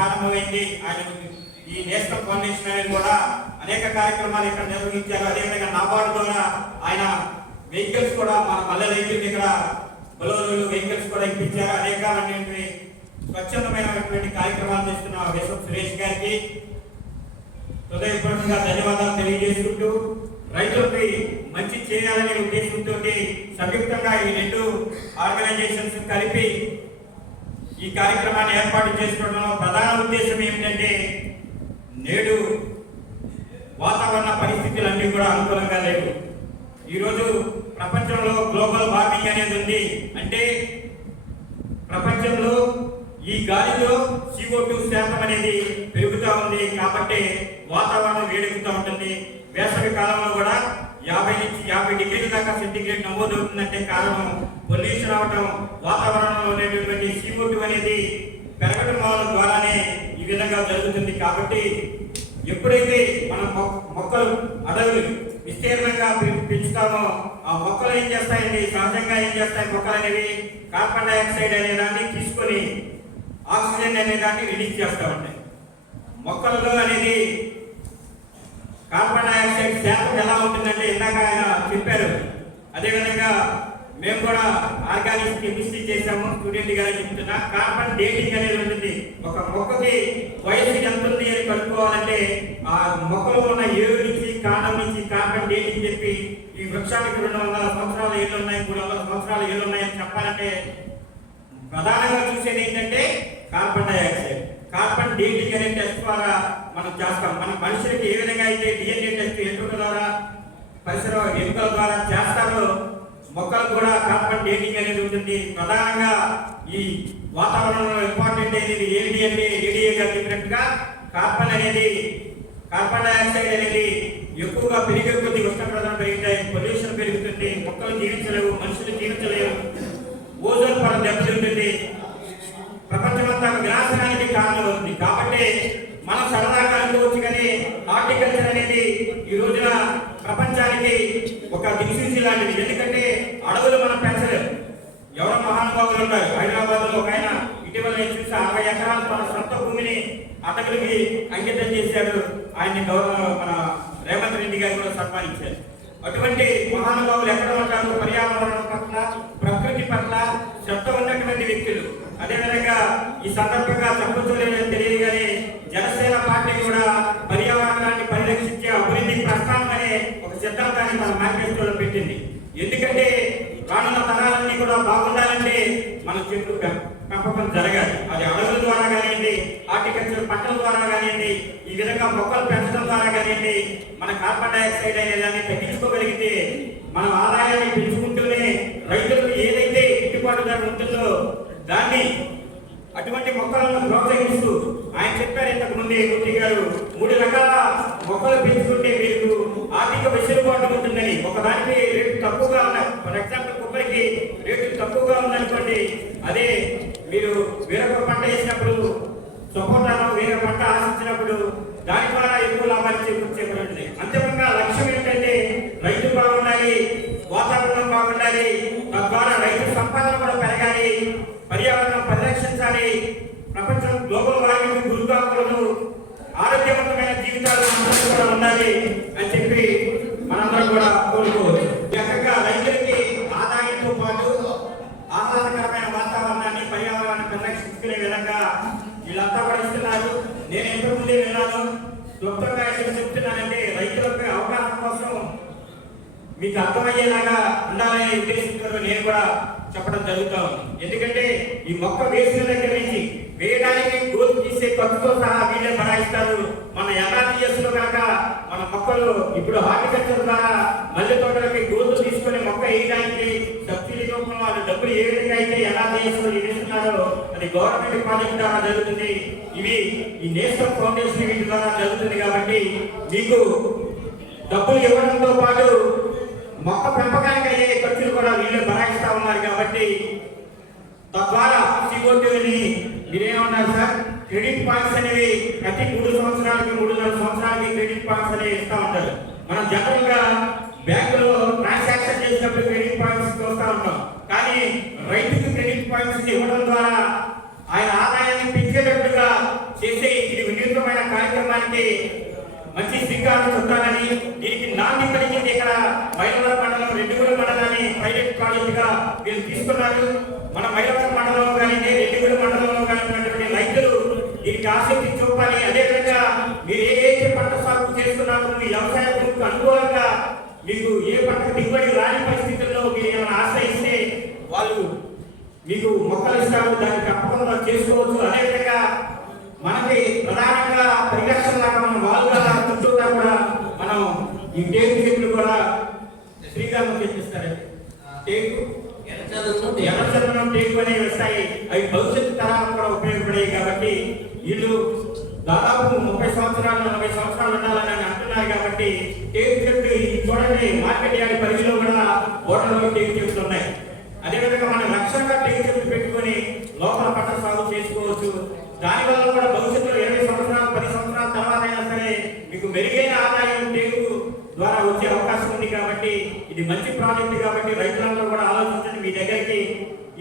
ప్రారంభమైంది. ఆయన ఈ నేషనల్ ఫౌండేషన్ అనేది కూడా అనేక కార్యక్రమాలు ఇక్కడ నిర్వహించారు. అదేవిధంగా నాబార్డు ద్వారా ఆయన వెహికల్స్ కూడా మన పల్లె రైతులకి ఇక్కడ బలోరులు వెహికల్స్ కూడా ఇప్పించారు. అనేకమైనటువంటి స్వచ్ఛందమైనటువంటి కార్యక్రమాలు చేస్తున్న విశ్వ సురేష్ గారికి హృదయపూర్వకంగా ధన్యవాదాలు తెలియజేసుకుంటూ, రైతులకి మంచి చేయాలనే ఉద్దేశంతో సంయుక్తంగా ఈ రెండు ఆర్గనైజేషన్స్ కలిపి ఈ కార్యక్రమాన్ని ఏర్పాటు చేసుకోవడంలో ప్రధాన ఉద్దేశం ఏమిటంటే, నేడు వాతావరణ పరిస్థితులన్నీ కూడా అనుకూలంగా లేవు. ఈరోజు ప్రపంచంలో గ్లోబల్ వార్మింగ్ అనేది ఉంది. అంటే ప్రపంచంలో ఈ గాలిలో CO2 శాతం అనేది పెరుగుతూ ఉంది. కాబట్టి వాతావరణం వేడెక్కుతూ ఉంటుంది. వేసవి కాలంలో కూడా 50 నుంచి 50 డిగ్రీల దాకా సెంటిగ్రేడ్ నమోదవుతుందంటే కారణం పొల్యూషన్ అవటం, వాతావరణంలో ఉండేటువంటి CO2 అనేది పెరగడం ద్వారానే ఈ విధంగా జరుగుతుంది. కాబట్టి ఎప్పుడైతే మనం మొక్కలు అడవులు విస్తీర్ణంగా పెంచుతామో ఆ మొక్కలు ఏం చేస్తాయండి, సహజంగా ఏం చేస్తాయి, మొక్కలు అనేవి కార్బన్ డైఆక్సైడ్ అనే దాన్ని తీసుకొని ఆక్సిజన్ అనే దాన్ని రిలీజ్ చేస్తూ ఉంటాయి. మొక్కలలో అనేది కార్బన్ డైఆక్సైడ్ శాతం ఎలా ఉంటుందంటే ఇందాక ఆయన చెప్పారు. అదేవిధంగా మేము కూడా ఆర్గానిక్ కెమిస్ట్రీ చేసాము. స్టూడెంట్ గారు చెప్తున్నా, కార్బన్ డేటింగ్ అనేది ఉంటుంది. ఒక మొక్కకి వయసు ఎంత ఉంది అని కనుక్కోవాలంటే ఆ మొక్కలో ఉన్న ఏడు నుంచి కాండం నుంచి కార్బన్ డేటింగ్ చెప్పి ఈ వృక్షానికి 200 సంవత్సరాల ఏళ్ళు ఉన్నాయి, 300 సంవత్సరాల ఏళ్ళు ఉన్నాయని చెప్పాలంటే ప్రధానంగా చూసేది ఏంటంటే కార్బన్ డైఆక్సైడ్. కార్బన్ డేటింగ్ అనే టెస్ట్ ద్వారా మనం చేస్తాం. మన మనుషులకి ఏ విధంగా అయితే DNA టెస్ట్ ఎలుకల ద్వారా పరిసర ఎలుకల ద్వారా చేస్తారో మొక్కలు కూడా కార్బన్ డేటింగ్ అనేది ఉంటుంది. ప్రధానంగా ఈ వాతావరణంలో ఇంపార్టెంట్ అనేది ఏంటి అంటే, ఏడీఏ గారు చెప్పినట్టుగా కార్బన్ డైఆక్సైడ్ అనేది ఎక్కువగా పెరిగే కొద్ది ఉష్ణోగ్రతలు పెరుగుతాయి, పొల్యూషన్ పెరుగుతుంది, మొక్కలు జీవించలేవు, మనుషులు జీవించలేవు, ఓజోన్ పొర దెబ్బతింటుంది, ప్రపంచమంతా వినాశనానికి కారణమవుతుంది. కాబట్టి మనం సరదాగా అనుకోవచ్చు, కానీ హార్టికల్చర్ అనేది ఈ రోజున ప్రపంచానికి ఒక దిక్సూచి లాంటిది. ఎందుకంటే అడవులు మనం పెంచలేము. ఎవరో మహానుభావులు ఉంటారు. హైదరాబాద్ లో ఒక ఆయన ఇటీవల నేను చూసి 60 ఎకరాలు తన సొంత భూమిని అతగులకి అంకితం చేశాడు. ఆయన్ని మన రేవంత్ రెడ్డి గారు కూడా సన్మానించారు. అటువంటి మహానుభావులు ఎక్కడ ఉంటారు? పర్యావరణం పట్ల, ప్రకృతి పట్ల శ్రద్ధ ఉన్నటువంటి వ్యక్తులు. అదేవిధంగా ఈ సందర్భంగా చెప్పలేదని తెలియదు, కానీ జనసేన పార్టీ కూడా పర్యావరణాన్ని పరిరక్షించే అభివృద్ధి ప్రస్థానం అనే ఒక సిద్ధాంతాన్ని మన మేనిఫెస్టోలో పెట్టింది. ఎందుకంటే రానున్న తరాలన్నీ కూడా బాగుండాలంటే మన చెట్లు పెంపకం జరగాలి. అది అడవుల ద్వారా కానివ్వండి, హార్టికల్చర్ పంటల ద్వారా కానివ్వండి, ఈ విధంగా మొక్కలు పెంచడం ద్వారా కానివ్వండి, మన కార్బన్ డైఆక్సైడ్ అనే దాన్ని తగ్గించుకోగలిగితే మనం ఆదాయాన్ని పెంచుకుంటూనే రైతులకు ఏదైతే గిట్టుబాటు ధర ఉంటుందో దాన్ని అటువంటి మొక్కలను ప్రోత్సహిస్తూ ఆయన చెప్పారు ఇంతకు ముందే మూర్తి గారు, 3 రకాల మొక్కలు పెంచుకుంటే మీకు ఆర్థిక వెసులుబాటు ఉంటుందని. ఒకదానికి రేటు తక్కువగా ఉన్నాయి. ఫర్ ఎగ్జాంపుల్ కొబ్బరికి రేటు తక్కువగా ఉందనుకోండి, అదే మీరు వేరొక పంట వేసినప్పుడు, సపోటాలో వేరే పంట ఆశించినప్పుడు దాని ద్వారా ఎక్కువ లాభాలు చేకూర్చేటువంటి. అంతిమంగా లక్ష్యం ఏంటంటే రైతు బాగుండాలి, వాతావరణం బాగుండాలి, తద్వారా రైతు సంపాదన కూడా పెరగాలి, పర్యావరణం పరిరక్షించాలి, ప్రపంచం గ్లోబల్ వార్మింగ్ గురికాకూడదు, ఆరోగ్యవంతమైన జీవితాలు కూడా ఉండాలి అని చెప్పి మనందరం కూడా కోరుకోవచ్చు. చక్కగా రైతులకి ఆదాయంతో పాటు ఆహ్లాదకరమైన వాతావరణాన్ని, పర్యావరణాన్ని పరిరక్షించుకునే విధంగా వీళ్ళంతా కూడా ఇస్తున్నారు. నేను ఇంతకుముందే విన్నాను. క్లుప్తంగా ఎందుకు చెప్తున్నానంటే, రైతులకు అవగాహన కోసం మీకు అర్థమయ్యేలాగా ఉండాలనే ఉద్దేశంతో నేను కూడా చెప్పడం జరుగుతూ ఉంది. ఎందుకంటే ఈ మొక్క వేసిన దగ్గర నుంచి వేయడానికి గోధు తీసే ఖర్చుతో సహా వీళ్ళే భరాయిస్తారు. మన ఎన్ఆర్టీఎస్ లో కనుక మన మొక్కలు ఇప్పుడు హార్టికల్చర్ ద్వారా మల్లె తోటలకి గోధు తీసుకుని మొక్క వేయడానికి సబ్సిడీ రూపంలో వాళ్ళు డబ్బులు ఏ విధంగా అయితే ఎన్ఆర్టీఎస్ లో ఇస్తున్నారో అది గవర్నమెంట్ ప్రాజెక్ట్ ద్వారా జరుగుతుంది. ఇవి ఈ నేషనల్ ఫౌండేషన్ వీటి ద్వారా జరుగుతుంది. కాబట్టి మీకు డబ్బులు ఇవ్వడంతో పాటు మొక్క పెంపకానికి అయ్యే ఖర్చులు కూడా వీళ్ళు భరాయిస్తా ఉన్నారు. కాబట్టి తద్వారా CO2ని మీరేమన్నారు సార్, క్రెడిట్ పాయింట్స్ అనేవి ప్రతి 3 సంవత్సరాలకి 3.5 సంవత్సరాలకి క్రెడిట్ పాయింట్స్ అనేవి ఇస్తూ ఉంటారు. మనం జనరల్ గా బ్యాంకులో ట్రాన్సాక్షన్ చేసినప్పుడు క్రెడిట్ పాయింట్స్ చూస్తూ ఉంటాం. కానీ రైతుకి క్రెడిట్ పాయింట్స్ ఇవ్వడం ద్వారా ఆయన ఆదాయాన్ని పెంచేటట్టుగా చేసే ఇది వినూత్నమైన కార్యక్రమానికి మంచి శ్రీకారం చుట్టాలని, దీనికి నాంది పలికింది ఇక్కడ మైలవరం మండలం రెడ్డిగూడెం మండలాన్ని పైలట్ ప్రాజెక్ట్ గా వీళ్ళు తీసుకున్నారు. మన మైలవరం మండలంలో కానీ రెడ్డిగూడెం మండలంలో కానీ ఉన్నటువంటి రైతులు దీనికి ఆసక్తి చూపాలి. అదేవిధంగా మీరు ఏదైతే పంట సాగు చేస్తున్నారో మీ వ్యవసాయ భూమికి అనుకూలంగా మీకు ఏ పంట దిగుబడి రాని పరిస్థితుల్లో మీరు ఏమైనా ఆశ్రయిస్తే వాళ్ళు మీకు మొక్కలు ఇస్తారు, దాన్ని తప్పకుండా చేసుకోవచ్చు. అదేవిధంగా మనకి ప్రధానంగా పరిరక్షణ లాగా మనం వాళ్ళ చుట్టూతా కూడా మనం ఈ టేకు చెట్లు కూడా శ్రీకారం చేపిస్తారు. టేకు ఎర్రచందనం టేకు అనేవి వస్తాయి, అవి భవిష్యత్తు తరాలకు కూడా ఉపయోగపడేవి. కాబట్టి వీళ్ళు దాదాపు 30 సంవత్సరాలు 40 సంవత్సరాలు ఉండాలని అంటున్నారు. కాబట్టి టేకు చెట్లు చూడండి, మార్కెట్ యార్డ్ పరిధిలో కూడా హోటల్లో టేకు చెట్లు ఉన్నాయి. అదేవిధంగా మనం లక్ష్యంగా టేకు చెట్లు పెట్టుకొని లోపల పంట సాగు చేసుకోవచ్చు. దానివల్ల కూడా భవిష్యత్తులో 20 సంవత్సరాలు 10 సంవత్సరాల తర్వాత అయినా సరే మీకు మెరుగైన ఆదాయం టేకు ద్వారా వచ్చే అవకాశం ఉంది. కాబట్టి ఇది మంచి ప్రాజెక్ట్. కాబట్టి రైతులందరూ కూడా ఆలోచించండి. మీ దగ్గరికి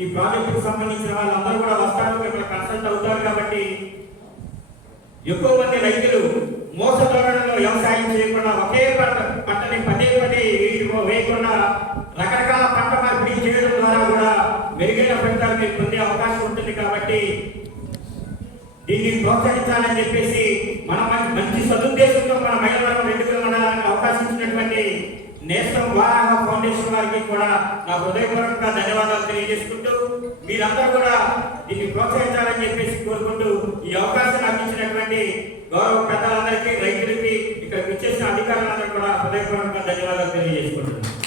ఈ ప్రాజెక్టుకు సంబంధించిన వాళ్ళందరూ కూడా వస్తారు, మిమ్మల్ని కన్సల్ట్ అవుతారు. కాబట్టి ఎక్కువ మంది రైతులు మోస ధోరణిలో వ్యవసాయం చేయకుండా ఒకే పంటని పదే వేయకుండా రకరకాల పంట మార్పిడి చేయడం ద్వారా కూడా మెరుగైన ఫలితాలు మీరు పొందే అవకాశం ఉంటుంది. కాబట్టి దీన్ని ప్రోత్సహించాలని చెప్పేసి మన మంచి సదుద్దేశంతో మన మైలవరం రెడ్డిగూడెం మండలానికి అవకాశం ఇచ్చినటువంటి నేస్తం వారాహ ఫౌండేషన్ వారికి కూడా నా హృదయపూర్వకంగా ధన్యవాదాలు తెలియజేసుకుంటూ మీరందరూ కూడా దీన్ని ప్రోత్సహించాలని చెప్పేసి కోరుకుంటూ ఈ అవకాశం అందించినటువంటి గౌరవ పెద్దలందరికీ, రైతులకి, ఇక్కడ వచ్చేసిన అధికారులందరూ కూడా హృదయపూర్వకంగా ధన్యవాదాలు తెలియజేసుకుంటున్నాను.